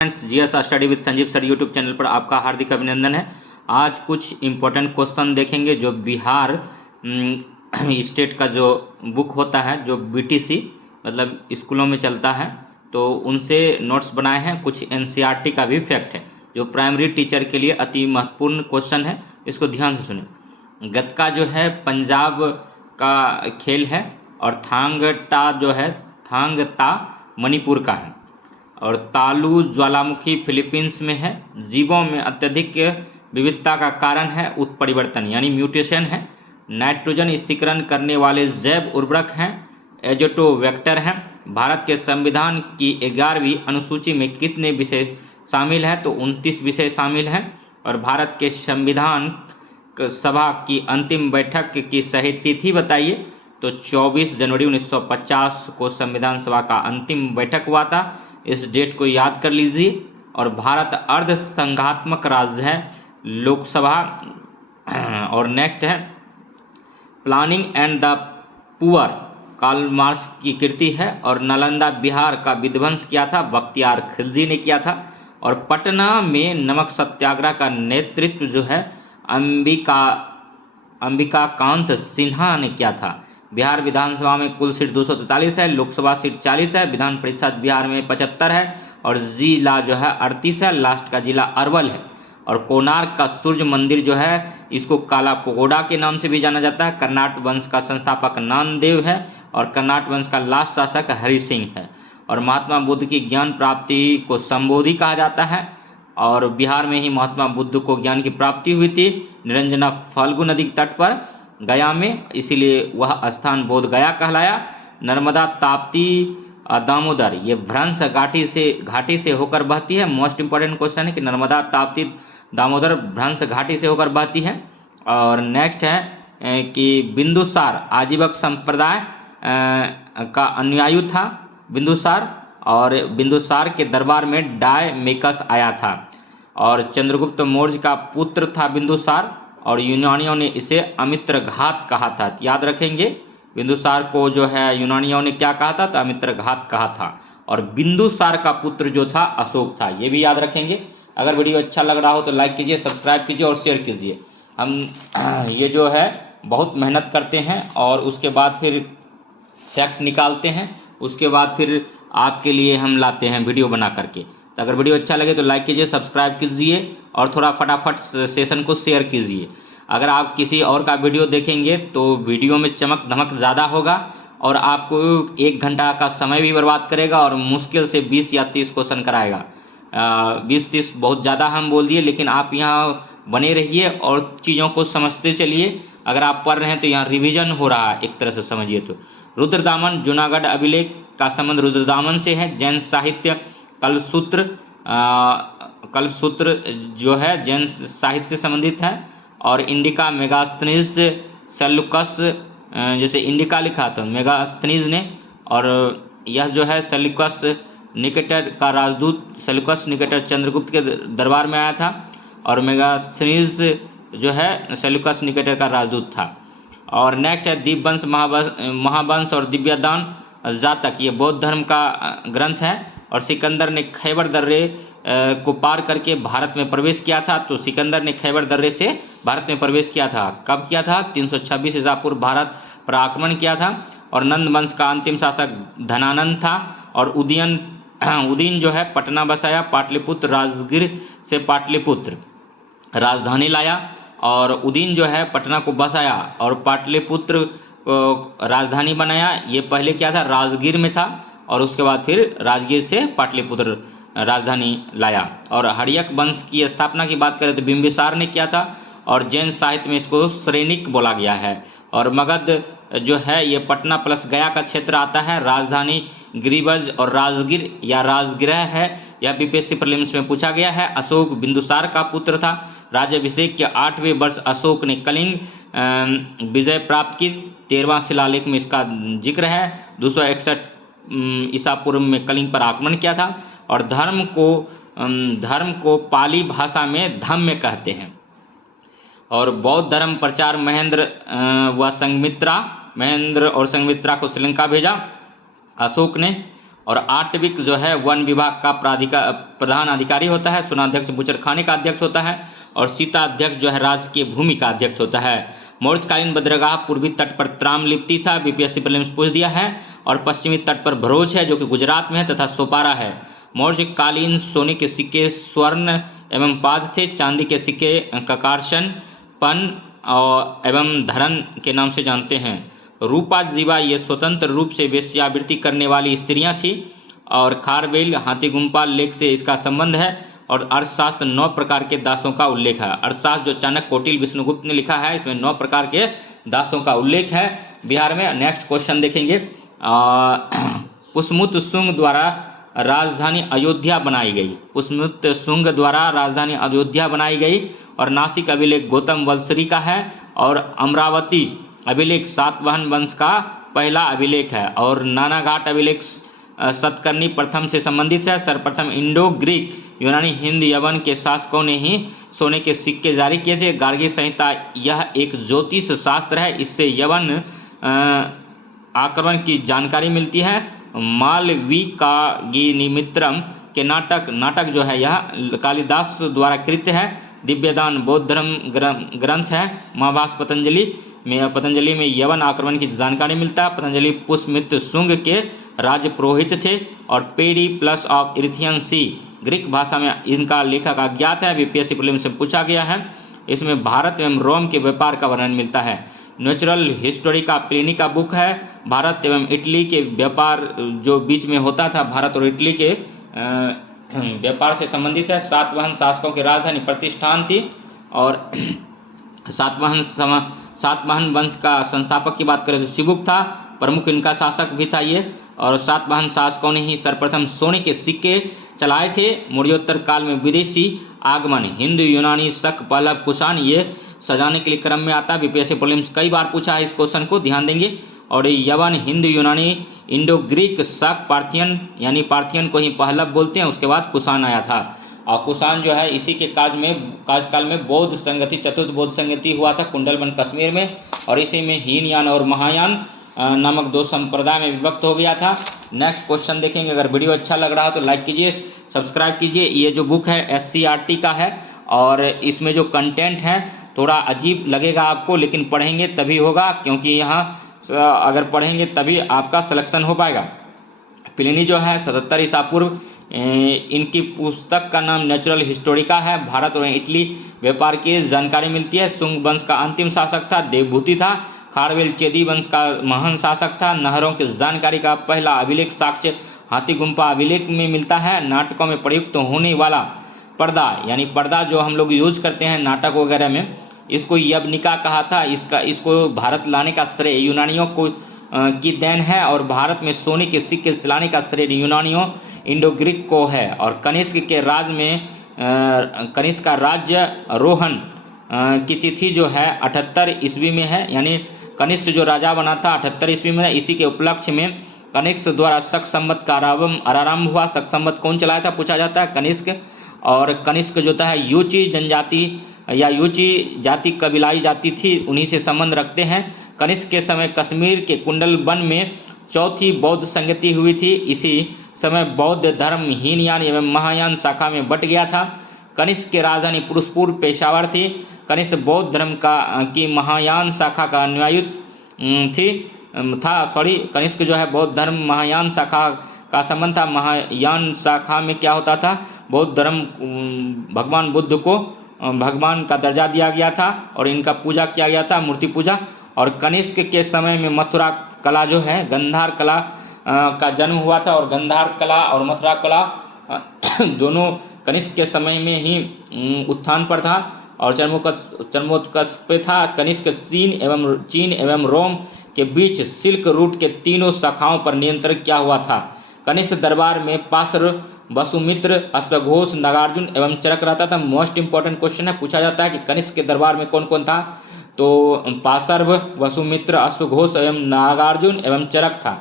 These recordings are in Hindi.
Friends, GS study with Sanjeev sir YouTube channel पर आपका हार्दिक अभिनंदन है। आज कुछ इम्पोर्टेंट क्वेश्चन देखेंगे जो बिहार स्टेट का जो बुक होता है, जो बीटीसी मतलब स्कूलों में चलता है, तो उनसे नोट्स बनाए हैं। कुछ एनसीईआरटी का भी फैक्ट है जो प्राइमरी टीचर के लिए अति महत्वपूर्ण क्वेश्चन है। इसको ध्यान से सुनिए। गतका जो है पंजाब का खेल है और थांग टा जो है थांग ता मणिपुर का है और तालु ज्वालामुखी फिलीपींस में है। जीवों में अत्यधिक विविधता का कारण है उत्परिवर्तन यानी म्यूटेशन है। नाइट्रोजन स्थिरीकरण करने वाले जैव उर्वरक हैं, एजोटो वेक्टर हैं। भारत के संविधान की 11वीं अनुसूची में कितने विषय शामिल हैं? तो 29 विषय शामिल हैं। और भारत के संविधान सभा की अंतिम बैठक की सही तिथि बताइए। तो 24 जनवरी 1950 को संविधान सभा का अंतिम बैठक हुआ था। इस डेट को याद कर लीजिए। और भारत अर्ध संघात्मक राज्य है, लोकसभा। और नेक्स्ट है planning and the poor, Karl Marx की कृति है। और नालंदा बिहार का विध्वंस किया था, बख्तियार खिलजी ने किया था। और पटना में नमक सत्याग्रह का नेतृत्व जो है अंबिकाकांत सिन्हा ने किया था। बिहार विधानसभा में कुल सीट 243 है, लोकसभा सीट 40 है, विधान परिषद बिहार में 75 है और जिला जो है 38 है। लास्ट का जिला अरवल है। और कोणार्क का सूर्य मंदिर जो है इसको काला पगोडा के नाम से भी जाना जाता है। कर्नाट वंश का संस्थापक नामदेव है और कर्नाट वंश का लास्ट शासक हरि सिंह है। और महात्मा बुद्ध की ज्ञान प्राप्ति को संबोधि कहा जाता है। और बिहार में ही महात्मा बुद्ध को ज्ञान की प्राप्ति हुई थी, निरंजना फाल्गु नदी के तट पर गया में, इसीलिए वह स्थान बोध गया कहलाया। नर्मदा ताप्ती दामोदर ये भ्रंश घाटी से होकर बहती है। मोस्ट इंपॉर्टेंट क्वेश्चन है कि नर्मदा ताप्ती दामोदर भ्रंश घाटी से होकर बहती है। और नेक्स्ट है कि बिंदुसार आजीवक संप्रदाय का अनुयायी था बिंदुसार, और बिंदुसार के दरबार में डायमेकस आया था। और चंद्रगुप्त मौर्य का पुत्र था बिंदुसार और यूनानियों ने इसे अमित्रघात कहा था। याद रखेंगे, बिंदुसार को जो है यूनानियों ने क्या कहा था? तो अमित्रघात कहा था। और बिंदुसार का पुत्र जो था अशोक था, ये भी याद रखेंगे। अगर वीडियो अच्छा लग रहा हो तो लाइक कीजिए, सब्सक्राइब कीजिए और शेयर कीजिए। हम ये जो है बहुत मेहनत करते हैं और उसके बाद फिर फैक्ट निकालते हैं, उसके बाद फिर आपके लिए हम लाते हैं वीडियो बना करके। तो अगर वीडियो अच्छा लगे तो लाइक कीजिए, सब्सक्राइब कीजिए और थोड़ा फटाफट सेशन को शेयर कीजिए। अगर आप किसी और का वीडियो देखेंगे तो वीडियो में चमक धमक ज़्यादा होगा और आपको 1 घंटा का समय भी बर्बाद करेगा और मुश्किल से 20 या 30 क्वेश्चन कराएगा। 20-30 बहुत ज़्यादा हम बोल दिए, लेकिन आप यहाँ बने रहिए और चीज़ों को समझते चलिए। अगर आप पढ़ रहे हैं तो यहाँ रिवीजन हो रहा है, एक तरह से समझिए। तो रुद्रदामन जूनागढ़ अभिलेख का संबंध रुद्रदामन से है। जैन साहित्य कल्पसूत्र जो है जैन साहित्य से संबंधित है। और इंडिका मेगास्थनीज सेल्यूकस, जैसे इंडिका लिखा तो मेगास्थनीज ने, और यह जो है सेल्यूकस निकेटर का राजदूत, सेल्यूकस निकेटर चंद्रगुप्त के दरबार में आया था और मेगास्थनीज जो है सेल्यूकस निकेटर का राजदूत था। और नेक्स्ट है दीपवंश महावंश और दिव्यदान जातक, ये बौद्ध धर्म का ग्रंथ है। और सिकंदर ने खैबर दर्रे को पार करके भारत में प्रवेश किया था। तो सिकंदर ने खैबर दर्रे से भारत में प्रवेश किया था। कब किया था? 326 ईसा पूर्व भारत पर आक्रमण किया था। और नंद वंश का अंतिम शासक धनानंद था। और उदीन जो है पटना बसाया, पाटलिपुत्र राजगीर से पाटलिपुत्र राजधानी लाया। और उदीन जो है पटना को बसाया और पाटलिपुत्र को राजधानी बनाया। ये पहले क्या था? राजगीर में था और उसके बाद फिर राजगीर से पाटलिपुत्र राजधानी लाया। और हर्यक वंश की स्थापना की बात करें तो बिंबिसार ने किया था और जैन साहित्य में इसको श्रेणिक बोला गया है। और मगध जो है ये पटना प्लस गया का क्षेत्र आता है। राजधानी गिरिब्रज और राजगीर या राजगृह है। यह बीपीएससी प्रीलिम्स में पूछा गया है। अशोक बिंदुसार का पुत्र था। राज्याभिषेक के 8वें वर्ष अशोक ने कलिंग विजय प्राप्त की। 13वां शिलालेख में इसका जिक्र है। 261 ईसा पूर्व में कलिंग पर आक्रमण किया था। और धर्म को पाली भाषा में धम्म कहते हैं। और बौद्ध धर्म प्रचार महेंद्र और संघमित्रा को श्रीलंका भेजा अशोक ने। और आटविक जो है वन विभाग का प्रधान अधिकारी होता है। सुनाध्यक्ष बूचड़खाने का अध्यक्ष होता है और सीताध्यक्ष जो है राजकीय भूमि का अध्यक्ष होता है। मौर्यकालीन बंदरगाह पूर्वी तट पर त्राम लिप्ति था, बीपीएससी प्रीलिम्स पूछ दिया है। और पश्चिमी तट पर भरूच है जो कि गुजरात में है तथा सोपारा है। मौर्यकालीन सोने के सिक्के स्वर्ण एवं पाद थे, चांदी के सिक्के ककारशन, पन और एवं धरन के नाम से जानते हैं। रूपा जीवा ये स्वतंत्र रूप से वेश्यावृत्ति करने वाली स्त्रियां थी। और खारवेल हाथीगुम्पा लेख से इसका संबंध है। और अर्थशास्त्र 9 प्रकार के दासों का उल्लेख है। अर्थशास्त्र जो चाणक्य कौटिल्य विष्णुगुप्त ने लिखा है इसमें 9 प्रकार के दासों का उल्लेख है बिहार में। नेक्स्ट क्वेश्चन देखेंगे। पुष्यमुत शुंग द्वारा राजधानी अयोध्या बनाई गई। पुष्यमुत शुंग द्वारा राजधानी अयोध्या बनाई गई। और नासिक अभिलेख गौतम वल्सरी का है। और अमरावती अभिलेख सातवाहन वंश का पहला अभिलेख है। और नानाघाट अभिलेख सतकर्णी प्रथम से संबंधित है। सर्वप्रथम इंडो ग्रीक यूनानी हिंद यवन के शासकों ने ही सोने के सिक्के जारी किए थे। गार्गी संहिता यह एक ज्योतिष शास्त्र है, इससे यवन आक्रमण की जानकारी मिलती है। मालविकाग्निमित्रम के नाटक जो है यह कालिदास द्वारा कृत है। दिव्यदान बौद्ध धर्म ग्रंथ है। महाभाष्य पतंजलि में यवन आक्रमण की जानकारी मिलता है। पतंजलि पुष्यमित्र शुंग के राज्य पुरोहित थे। और पेरिप्लस ऑफ इरिथियन सी ग्रीक भाषा में इनका लेखक अज्ञात है, बीपीएससी प्रीलिम्स से पूछा गया है। इसमें भारत एवं रोम के व्यापार का वर्णन मिलता है। नेचुरल हिस्टोरी का प्लिनी का बुक है। भारत एवं इटली के व्यापार जो बीच में होता था, भारत और इटली के व्यापार से संबंधित है। सातवाहन शासकों की राजधानी प्रतिष्ठान थी। और सातवाहन वंश का संस्थापक की बात करें तो सिबुक था, प्रमुख इनका शासक भी था ये। और सातवाहन शासकों ने ही सर्वप्रथम सोने के सिक्के चलाए थे। मौर्योत्तर काल में विदेशी आगमन हिंदू यूनानी शक पहलव कुषाण ये सजाने के लिए क्रम में आता है। बीपीएससी प्रीलिम्स कई बार पूछा है इस क्वेश्चन को, ध्यान देंगे। और यवन हिंदू यूनानी इंडो ग्रीक शक पार्थियन यानी पार्थियन को ही पहलव बोलते हैं, उसके बाद कुषाण आया था। और कुषाण जो है इसी के काल में बौद्ध संगति चतुर्थ बौद्ध संगति हुआ था कुंडलबन कश्मीर में। और इसी में हीनयान और महायान नामक 2 संप्रदाय में विभक्त हो गया था। नेक्स्ट क्वेश्चन देखेंगे। अगर वीडियो अच्छा लग रहा हो तो लाइक कीजिए, सब्सक्राइब कीजिए। ये जो बुक है SCRT का है और इसमें जो कंटेंट है थोड़ा अजीब लगेगा आपको, लेकिन पढ़ेंगे तभी होगा, क्योंकि यहाँ अगर पढ़ेंगे तभी आपका सिलेक्शन हो पाएगा। प्लिनी जो है 77 ईसा पूर्व, इनकी पुस्तक का नाम नेचुरल हिस्टोरिका है। भारत और इटली व्यापार की जानकारी मिलती है। शुंग वंश का अंतिम शासक था, देवभूति था। खारवेल चेदी वंश का महान शासक था। नहरों की जानकारी का पहला अभिलेख साक्ष्य हाथीगुम्पा अभिलेख में मिलता है। नाटकों में प्रयुक्त होने वाला पर्दा यानी पर्दा जो हम लोग यूज करते हैं नाटक वगैरह में, इसको यवनिका कहा था। इसको भारत लाने का श्रेय यूनानियों को की देन है। और भारत में सोने के सिक्के लाने का श्रेय यूनानियों इंडो ग्रीक को है। और कनिष्क के राज में कनिष्क का राज्य रोहन की तिथि जो है 78 ईस्वी में है, यानी कनिष्क जो राजा बना था 78 ईस्वी में। इसी के उपलक्ष्य में कनिष्क द्वारा शक संवत का आरंभ हुआ। शक संवत कौन चलाया था पूछा जाता है, कनिष्क। और कनिष्क जो था यूची जनजाति या यूची जाति कबीलाई जाति थी, उन्हीं से संबंध रखते हैं। कनिष्क के समय कश्मीर के कुंडल वन में चौथी बौद्ध संगति हुई थी। इसी समय बौद्ध धर्म हीनयान एवं महायान शाखा में बट गया था। कनिष्क की राजधानी पुरुषपुर पेशावर थी। कनिष्क बौद्ध धर्म की महायान शाखा का अनुयायी कनिष्क जो है बौद्ध धर्म महायान शाखा का संबंध था। महायान शाखा में क्या होता था, बौद्ध धर्म भगवान बुद्ध को भगवान का दर्जा दिया गया था और इनका पूजा किया गया था, मूर्ति पूजा। और कनिष्क के समय में मथुरा कला जो है गंधार कला का जन्म हुआ था। और गंधार कला और मथुरा कला दोनों कनिष्क के समय में ही उत्थान पर था और चरमोत्कर्ष पे था। कनिष्क चीन एवं रोम के बीच सिल्क रूट के तीनों शाखाओं पर नियंत्रण किया हुआ था। कनिष्क दरबार में पासर, वसुमित्र, अश्वघोष, नागार्जुन एवं चरक रहता था। मोस्ट इंपॉर्टेंट क्वेश्चन है, पूछा जाता है कि कनिष्क के दरबार में कौन कौन था, तो पासर्व, वसुमित्र, अश्वघोष एवं नागार्जुन एवं चरक था।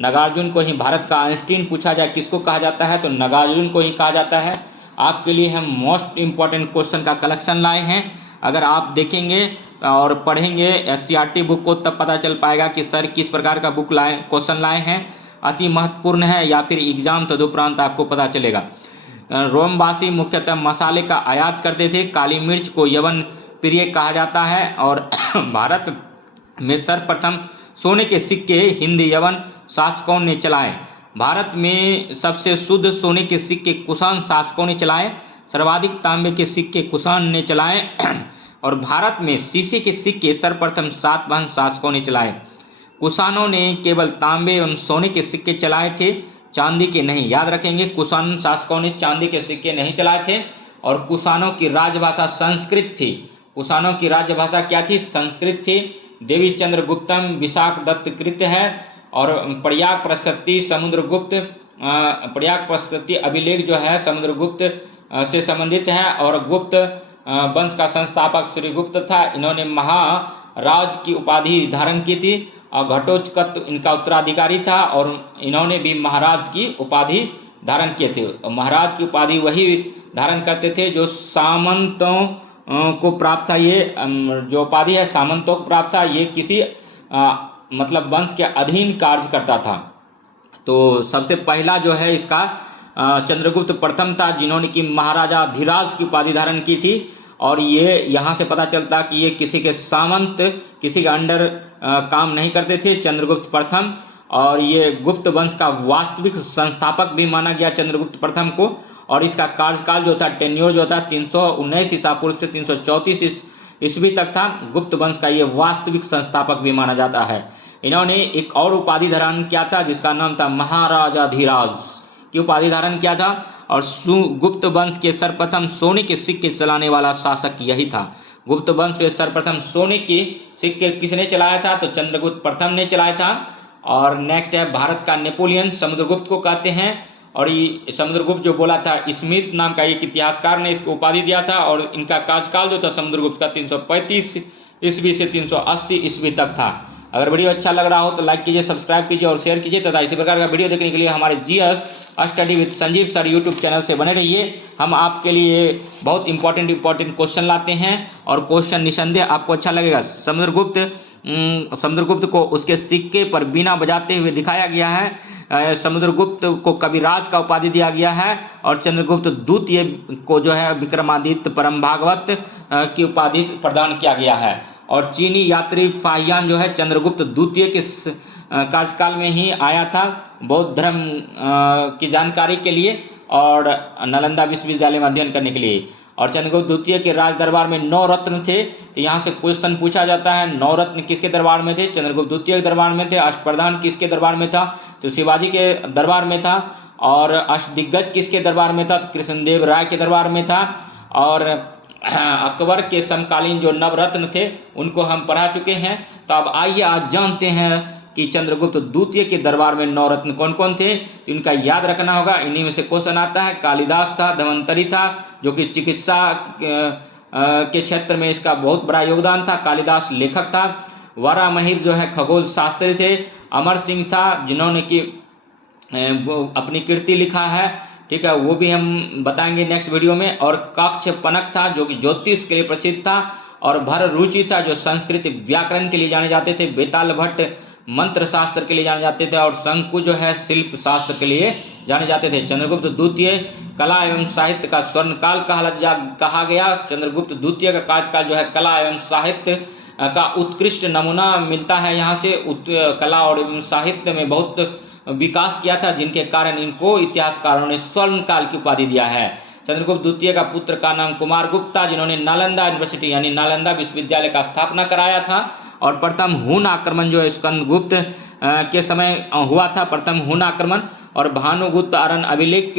नागार्जुन को ही भारत का आइंस्टीन पूछा जाए किसको कहा जाता है, तो नागार्जुन को ही कहा जाता है। आपके लिए हम मोस्ट इंपॉर्टेंट क्वेश्चन का कलेक्शन लाए हैं। अगर आप देखेंगे और पढ़ेंगे SCRT बुक को तब पता चल पाएगा कि सर किस प्रकार का बुक लाए क्वेश्चन लाए हैं। अति महत्वपूर्ण है या फिर एग्जाम तदुपरांत आपको पता चलेगा। रोमवासी मुख्यतः मसाले का आयात करते थे। काली मिर्च को यवन प्रिय कहा जाता है। और भारत में सर्वप्रथम सोने के सिक्के हिंद यवन शासकों ने चलाए। भारत में सबसे शुद्ध सोने के सिक्के कुषाण शासकों ने चलाए। सर्वाधिक तांबे के सिक्के कुषाण ने चलाए। और भारत में शीशे के सिक्के सर्वप्रथम सातवाहन शासकों ने चलाए। कुषाणों ने केवल तांबे एवं सोने के सिक्के चलाए थे, चांदी के नहीं। याद रखेंगे, कुषाण शासकों ने चांदी के सिक्के नहीं चलाए थे। और कुषाणों की राजभाषा संस्कृत थी। कुषाणों की राजभाषा क्या थी? संस्कृत थी। देवी चंद्र गुप्तम विशाख दत्त कृत है। और प्रयाग प्रशस्ति समुद्रगुप्त प्रयाग प्रशस्ति अभिलेख जो है समुद्रगुप्त से संबंधित है। और गुप्त वंश का संस्थापक श्रीगुप्त था। इन्होंने महाराज की उपाधि धारण की थी और घटोत्कच इनका उत्तराधिकारी था। और इन्होंने भी महाराज की उपाधि धारण किए थे। महाराज की उपाधि वही धारण करते थे जो सामंतों को प्राप्त था। ये जो उपाधि है सामंतों को प्राप्त था। ये किसी मतलब वंश के अधीन कार्य करता था। तो सबसे पहला जो है इसका चंद्रगुप्त प्रथम था, जिन्होंने कि महाराजा धीराज की उपाधि धारण की थी। और ये यहाँ से पता चलता कि ये किसी के सामंत, किसी के अंडर काम नहीं करते थे, चंद्रगुप्त प्रथम। और ये गुप्त वंश का वास्तविक संस्थापक भी माना गया चंद्रगुप्त प्रथम को। और इसका कार्यकाल जो था, टेन्योर जो था 319 ईसा पूर्व से 334 ईस्वी तक था। गुप्त वंश का ये वास्तविक संस्थापक भी माना जाता है। इन्होंने एक और उपाधि धारण किया था जिसका नाम था महाराजा धीराज की उपाधि धारण किया था। और गुप्त वंश के सर्वप्रथम सोने के सिक्के चलाने वाला शासक यही था। गुप्त वंश में सर्वप्रथम सोने के सिक्के किसने चलाया था? तो चंद्रगुप्त प्रथम ने चलाया था। और नेक्स्ट है भारत का नेपोलियन, समुद्रगुप्त को कहते हैं। और ये समुद्रगुप्त जो बोला था, स्मिथ नाम का एक इतिहासकार ने इसको उपाधि दिया था। और इनका कार्यकाल जो था समुद्रगुप्त का 335 ईस्वी से 380 ईस्वी तक था। अगर वीडियो अच्छा लग रहा हो तो लाइक कीजिए, सब्सक्राइब कीजिए और शेयर कीजिए तथा इसी प्रकार का वीडियो देखने के लिए हमारे GS study with Sanjeev sir YouTube channel से बने रहिए। हम आपके लिए बहुत इंपॉर्टेंट क्वेश्चन लाते हैं और क्वेश्चन निसंदेह आपको अच्छा लगेगा। समुद्रगुप्त को उसके सिक्के पर बीना बजाते हुए दिखाया गया है। समुद्रगुप्त को कविराज का उपाधि दिया गया है। और चंद्रगुप्त द्वितीय को जो है विक्रमादित्य परम भागवत की उपाधि प्रदान किया गया है। और चीनी यात्री फाहियान जो है चंद्रगुप्त द्वितीय के कार्यकाल में ही आया था बौद्ध धर्म की जानकारी के लिए और नालंदा विश्वविद्यालय में अध्ययन करने के लिए। और चंद्रगुप्त द्वितीय के राज दरबार में 9 रत्न थे। तो यहाँ से क्वेश्चन पूछा जाता है, 9 रत्न किसके दरबार में थे? चंद्रगुप्त द्वितीय के दरबार में थे। अष्टप्रधान किसके दरबार में था? तो शिवाजी के दरबार में था। और अष्टदिग्गज किसके दरबार में था? तो कृष्णदेव राय के दरबार में था। और अकबर के समकालीन जो नवरत्न थे उनको हम पढ़ा चुके हैं। तो अब आइए आज जानते हैं कि चंद्रगुप्त द्वितीय के दरबार में 9 रत्न कौन कौन थे। तो इनका याद रखना होगा। इन्हीं में से क्वेश्चन आता है। कालिदास था, धन्वंतरि था जो कि चिकित्सा के क्षेत्र में इसका बहुत बड़ा योगदान था। कालिदास लेखक था। वराहमिहिर जो है खगोल शास्त्री थे। अमर सिंह था जिन्होंने कि अपनी कीर्ति लिखा है, ठीक है, वो भी हम बताएंगे नेक्स्ट वीडियो में। और कक्षपनक था जो कि ज्योतिष के लिए प्रसिद्ध था। और भररुचि था जो संस्कृत व्याकरण के लिए जाने जाते थे। बेताल भट्ट मंत्र शास्त्र के लिए जाने जाते थे। और शंकु जो है शिल्प शास्त्र के लिए जाने जाते थे। चंद्रगुप्त द्वितीय कला एवं साहित्य का स्वर्णकाल कहा गया। चंद्रगुप्त द्वितीय का कार्यकाल जो है कला एवं साहित्य का उत्कृष्ट नमूना मिलता है। यहाँ से कला और साहित्य में बहुत विकास किया था, जिनके कारण इनको इतिहासकारों ने स्वर्ण काल की उपाधि दिया है। चंद्रगुप्त द्वितीय का पुत्र का नाम कुमारगुप्त था, जिन्होंने नालंदा यूनिवर्सिटी यानी नालंदा विश्वविद्यालय का स्थापना कराया था। और प्रथम हुन आक्रमण जो है स्कंदगुप्त के समय हुआ था, प्रथम हुन आक्रमण। और भानुगुप्त आरण अभिलेख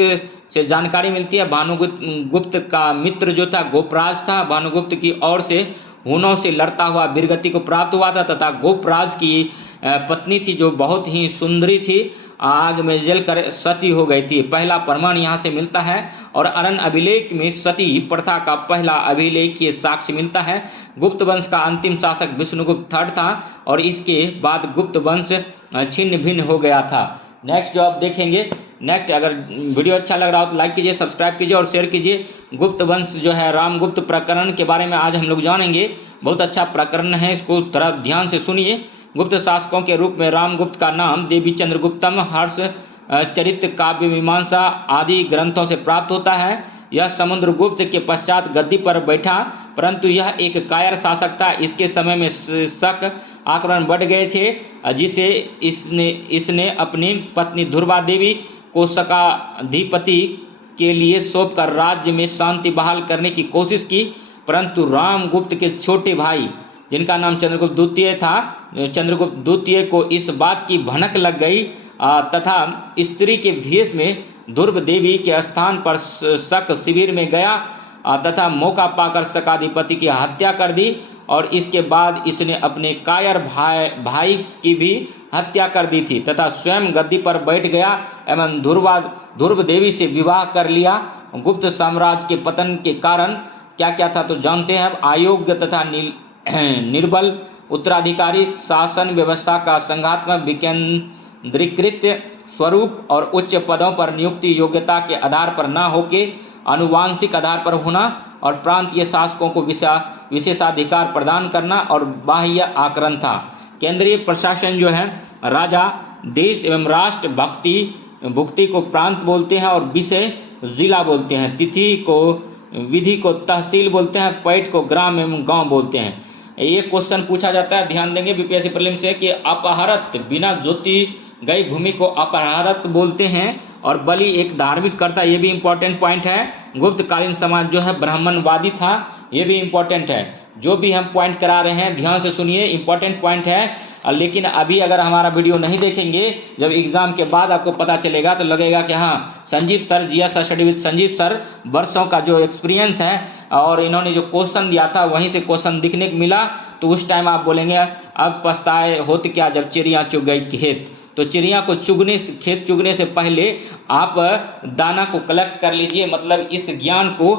से जानकारी मिलती है। भानुगुप्त का मित्र जो था गोपराज था। भानुगुप्त की ओर से हुनों से लड़ता हुआ वीरगति को प्राप्त हुआ था तथा गोपराज की पत्नी थी जो बहुत ही सुंदरी थी, आग में जलकर सती हो गई थी। पहला प्रमाण यहाँ से मिलता है। और अरण अभिलेख में सती प्रथा का पहला अभिलेखीय साक्ष्य मिलता है। गुप्त वंश का अंतिम शासक विष्णुगुप्त III था और इसके बाद गुप्त वंश छिन्न भिन्न हो गया था। नेक्स्ट जो आप देखेंगे, नेक्स्ट अगर वीडियो अच्छा लग रहा हो तो लाइक कीजिए, सब्सक्राइब कीजिए और शेयर कीजिए। गुप्त वंश जो है रामगुप्त प्रकरण के बारे में आज हम लोग जानेंगे। बहुत अच्छा प्रकरण है, इसको थोड़ा ध्यान से सुनिए। गुप्त शासकों के रूप में रामगुप्त का नाम देवी चंद्रगुप्तम, हर्ष चरित्र, काव्य मीमांसा आदि ग्रंथों से प्राप्त होता है। यह समुद्रगुप्त के पश्चात गद्दी पर बैठा, परंतु यह एक कायर शासक था। इसके समय में शक आक्रमण बढ़ गए थे, जिसे इसने अपनी पत्नी ध्रुवा देवी को शकाधिपति के लिए सौंपकर राज्य में शांति बहाल करने की कोशिश की, परंतु रामगुप्त के छोटे भाई जिनका नाम चंद्रगुप्त द्वितीय था, चंद्रगुप्त द्वितीय को इस बात की भनक लग गई तथा स्त्री के भेष में ध्रुव देवी के स्थान पर शक शिविर में गया तथा मौका पाकर शकाधिपति की हत्या कर दी, और इसके बाद इसने अपने कायर भाई की भी हत्या कर दी थी तथा स्वयं गद्दी पर बैठ गया एवं ध्रुव देवी से विवाह कर लिया। गुप्त साम्राज्य के पतन के कारण क्या क्या था तो जानते हैं अब। अयोग्य तथा निर्बल उत्तराधिकारी, शासन व्यवस्था का संघात्मक विकेंद्रीकृत स्वरूप और उच्च पदों पर नियुक्ति योग्यता के आधार पर न होके आनुवांशिक आधार पर होना, और प्रांतीय शासकों को विशेषाधिकार प्रदान करना और बाह्य आक्रमण था। केंद्रीय प्रशासन जो है राजा, देश एवं राष्ट्र, भुक्ति को प्रांत बोलते हैं और विषय जिला बोलते हैं, तिथि को विधि को तहसील बोलते हैं, पैठ को ग्राम एवं गांव बोलते हैं। ये क्वेश्चन पूछा जाता है, ध्यान देंगे बीपीएससी प्रीलिम से कि अपहरत बिना जोती गई भूमि को अपहरत बोलते हैं, और बलि एक धार्मिक कर्ता, ये भी इंपॉर्टेंट पॉइंट है। गुप्तकालीन समाज जो है ब्राह्मणवादी था, ये भी इंपॉर्टेंट है। जो भी हम पॉइंट करा रहे हैं ध्यान से सुनिए, इंपॉर्टेंट पॉइंट है। लेकिन अभी अगर हमारा वीडियो नहीं देखेंगे, जब एग्जाम के बाद आपको पता चलेगा तो लगेगा कि हाँ Sanjeev sir, GS study with Sanjeev sir, वर्षों का जो एक्सपीरियंस है और इन्होंने जो क्वेश्चन दिया था वहीं से क्वेश्चन दिखने को मिला, तो उस टाइम आप बोलेंगे अब पछताए होत क्या जब चिड़िया चुग गई खेत। तो चिड़िया को खेत चुगने से पहले आप दाना को कलेक्ट कर लीजिए, मतलब इस ज्ञान को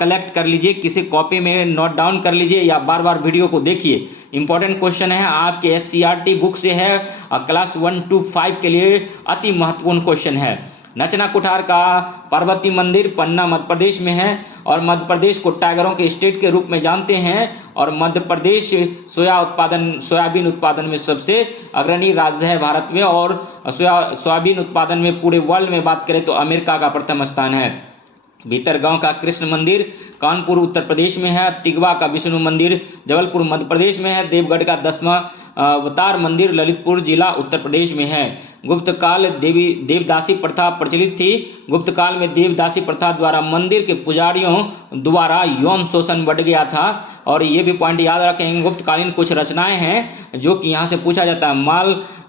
कलेक्ट कर लीजिए, किसी कॉपी में नोट डाउन कर लीजिए या बार बार वीडियो को देखिए। इंपॉर्टेंट क्वेश्चन है, आपके एससीईआरटी बुक से है, क्लास 1 to 5 के लिए अति महत्वपूर्ण क्वेश्चन है। नचना कुठार का पार्वती मंदिर पन्ना मध्य प्रदेश में है, और मध्य प्रदेश को टाइगरों के स्टेट के रूप में जानते हैं, और मध्य प्रदेश सोयाबीन उत्पादन में सबसे अग्रणी राज्य है भारत में, और सोयाबीन उत्पादन में पूरे वर्ल्ड में बात करें तो अमेरिका का प्रथम स्थान है। भीतरगांव का कृष्ण मंदिर कानपुर उत्तर प्रदेश में है। तिगवा का विष्णु मंदिर जबलपुर मध्य प्रदेश में है। देवगढ़ का 10वां अवतार मंदिर ललितपुर जिला उत्तर प्रदेश में है। गुप्त काल देवदासी प्रथा प्रचलित थी। गुप्त काल में देवदासी प्रथा द्वारा मंदिर के पुजारियों द्वारा यौन शोषण बढ़ गया था। और ये भी पॉइंट याद रखेंगे, गुप्तकालीन कुछ रचनाएं हैं जो कि यहाँ से पूछा जाता है।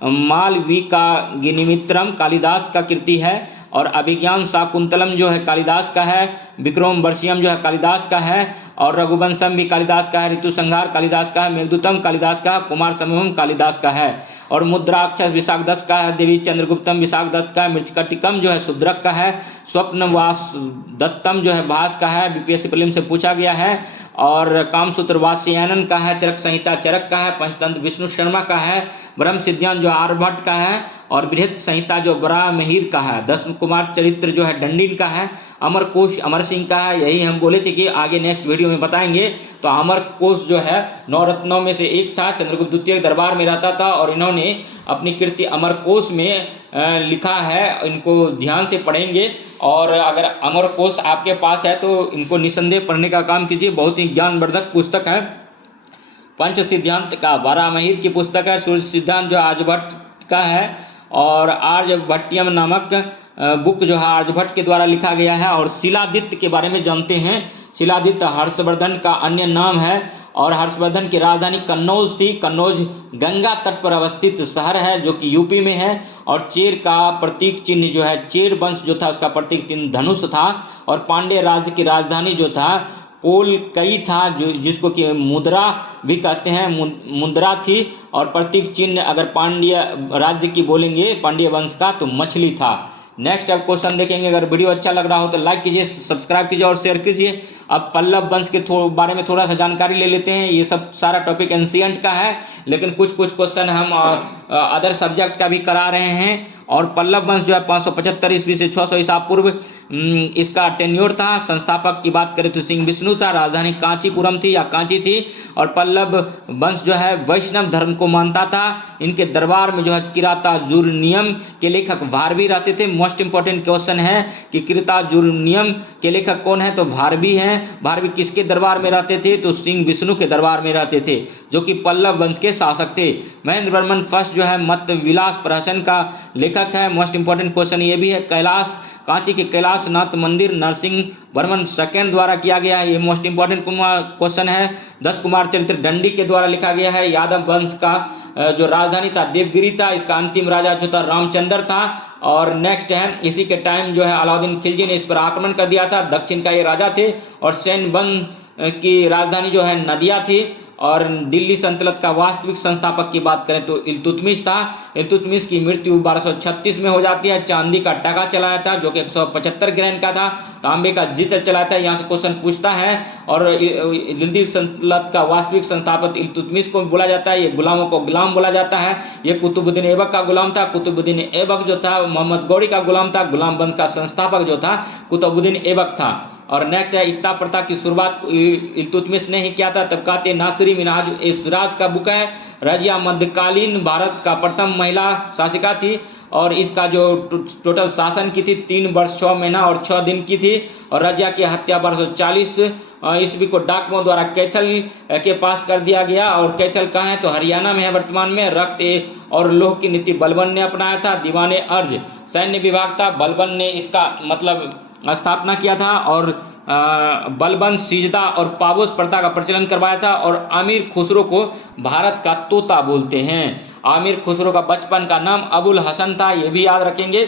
मालविकाग्निमित्रम कालिदास का कृति है, और अभिज्ञान शाकुंतलम जो है कालिदास का है। विक्रमोर्वशीयम जो है कालिदास का है, और रघुवंशम भी कालिदास का है। ऋतु संहार कालिदास का है। मेघदूतम कालिदास का है। कुमार संभवम कालिदास का है। और मुद्राक्षस विशाखदत्त का है। देवी चंद्रगुप्तम विशाखदत्त का है। मृच्छकटिकम जो है शूद्रक का है। स्वप्नवास दत्तम जो है भास का है, बीपीएससी प्रीलिम से पूछा गया है। और कामसूत्र वात्स्यायन का है। चरक संहिता चरक का है। पंचतंत्र विष्णु शर्मा का है। ब्रह्म सिद्धांत जो आर्यभट्ट का है। और बृहत संहिता जो बराहमिहिर का है। 10 कुमार चरित्र जो है डंडीन का है। अमर कोश अमर सिंह का है। यही हम बोले थे कि आगे नेक्स्ट वीडियो में बताएंगे। तो अमर कोश जो है 9 रत्नों में से एक था। चंद्रगुप्त द्वितीय दरबार में रहता था, और इन्होंने अपनी कृति अमर कोश में लिखा है। इनको ध्यान से पढ़ेंगे, और अगर अमर कोश आपके पास है तो इनको निसंदेह पढ़ने का काम कीजिए। बहुत ही ज्ञानवर्धक पुस्तक है। पंच सिद्धांत का बराहमिहिर की पुस्तक है। सूर्य सिद्धांत जो आर्यभट्ट का है, और आर्यभट्टियम नामक बुक जो है आर्यभट्ट के द्वारा लिखा गया है। और शिलादित्य के बारे में जानते हैं। शिलादित्य हर्षवर्धन का अन्य नाम है, और हर्षवर्धन की राजधानी कन्नौज थी। कन्नौज गंगा तट पर अवस्थित शहर है जो कि यूपी में है। और चेर का प्रतीक चिन्ह जो है, चेर वंश जो था उसका प्रतीक चिन्ह धनुष था। और पांड्य राज्य की राजधानी जो था कोलकई था, जो जिसको कि मुद्रा भी कहते हैं, मुद्रा थी। और प्रतीक चिन्ह अगर पांड्य राज्य की बोलेंगे, पांड्य वंश का, तो मछली था। नेक्स्ट अब क्वेश्चन देखेंगे। अगर वीडियो अच्छा लग रहा हो तो लाइक कीजिए, सब्सक्राइब कीजिए और शेयर कीजिए। अब पल्लव वंश के बारे में थोड़ा सा जानकारी ले लेते हैं। ये सब सारा टॉपिक एंशिएंट का है, लेकिन कुछ क्वेश्चन हम अदर सब्जेक्ट का भी करा रहे हैं। और पल्लव वंश जो है 575 ईस्वी से 600 ईसा पूर्व इसका टेन्योर था। संस्थापक की बात करें तो सिंह विष्णु था। राजधानी कांचीपुरम थी या कांची थी। और पल्लव वंश जो है वैष्णव धर्म को मानता था। इनके दरबार में जो है किरातार्जुनीयम के लेखक भारवी रहते थे। मोस्ट इंपॉर्टेंट क्वेश्चन है कि किरातार्जुनीयम के लेखक कौन है, तो भारवी हैं। भारवी किसके दरबार में रहते थे, तो सिंह विष्णु के दरबार में रहते थे, जो कि पल्लव वंश के शासक थे। महेंद्र वर्मन फर्स्ट जो है मत विलास प्रहसन का लेखक है। मोस्ट इंपॉर्टेंट क्वेश्चन ये भी है। कैलाश, कांची के कैलाशनाथ मंदिर नरसिंह वर्मन सेकेंड द्वारा किया गया है, ये मोस्ट इंपॉर्टेंट क्वेश्चन है। 10 कुमार चरित्र दंडी के द्वारा लिखा गया है। यादव वंश का जो राजधानी था देवगिरी था। इसका अंतिम राजा जो था रामचंद्र था। और नेक्स्ट है, इसी के टाइम जो है अलाउद्दीन खिलजी ने इस पर आक्रमण कर दिया था। दक्षिण का ये राजा थे। और सैनबंद की राजधानी जो है नदिया थी। और दिल्ली सल्तनत का वास्तविक संस्थापक की बात करें तो इल्तुतमिश था। इल्तुतमिश की मृत्यु 1236 में हो जाती है। चांदी का टका चलाया था जो कि 175 ग्राम का था। तांबे का जितर चलाया था। यहाँ से क्वेश्चन पूछता है। और दिल्ली सल्तनत का वास्तविक संस्थापक इल्तुतमिश को बोला जाता है। ये गुलामों को गुलाम बोला जाता है। ये कुतुबुद्दीन ऐबक का गुलाम था। कुतुबुद्दीन ऐबक जो था मोहम्मद गौरी का गुलाम था। गुलाम वंश का संस्थापक जो था कुतुबुद्दीन ऐबक था। और नेक्स्ट है, इक्ता प्रथा की शुरुआत इल्तुतमिश ने ही किया था। तब कहते नासिरी मिनहाज ए सिराज का बुक है। रजिया मध्यकालीन भारत का प्रथम महिला शासिका थी। और इसका जो टोटल शासन की थी 3 वर्ष 6 महीना और 6 दिन की थी। और रजिया की हत्या 1240 ईस्वी को डाकुओं द्वारा कैथल के पास कर दिया गया। और कैथल कहाँ है, तो हरियाणा में है वर्तमान में। रक्त और लोह की नीति बलबन ने अपनाया था। दीवाने अर्ज सैन्य विभाग था। बलबन ने इसका मतलब स्थापना किया था। और बलबन सिजदा और पाबोस प्रथा का प्रचलन करवाया था। और आमिर खुसरो को भारत का तोता बोलते हैं। आमिर खुसरो का बचपन का नाम अबुल हसन था, ये भी याद रखेंगे।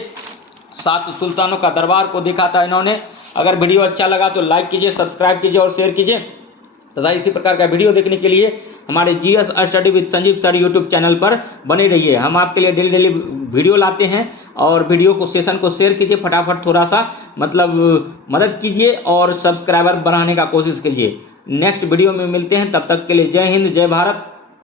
7 सुल्तानों का दरबार को देखा था इन्होंने। अगर वीडियो अच्छा लगा तो लाइक कीजिए, सब्सक्राइब कीजिए और शेयर कीजिए तथा इसी प्रकार का वीडियो देखने के लिए हमारे GS study with Sanjeev sir YouTube channel पर बने रहिए। हम आपके लिए डेली वीडियो लाते हैं। और वीडियो को सेशन को शेयर कीजिए, फटाफट थोड़ा सा मतलब मदद कीजिए और सब्सक्राइबर बढ़ाने का कोशिश कीजिए। नेक्स्ट वीडियो में मिलते हैं, तब तक के लिए जय हिंद, जय भारत।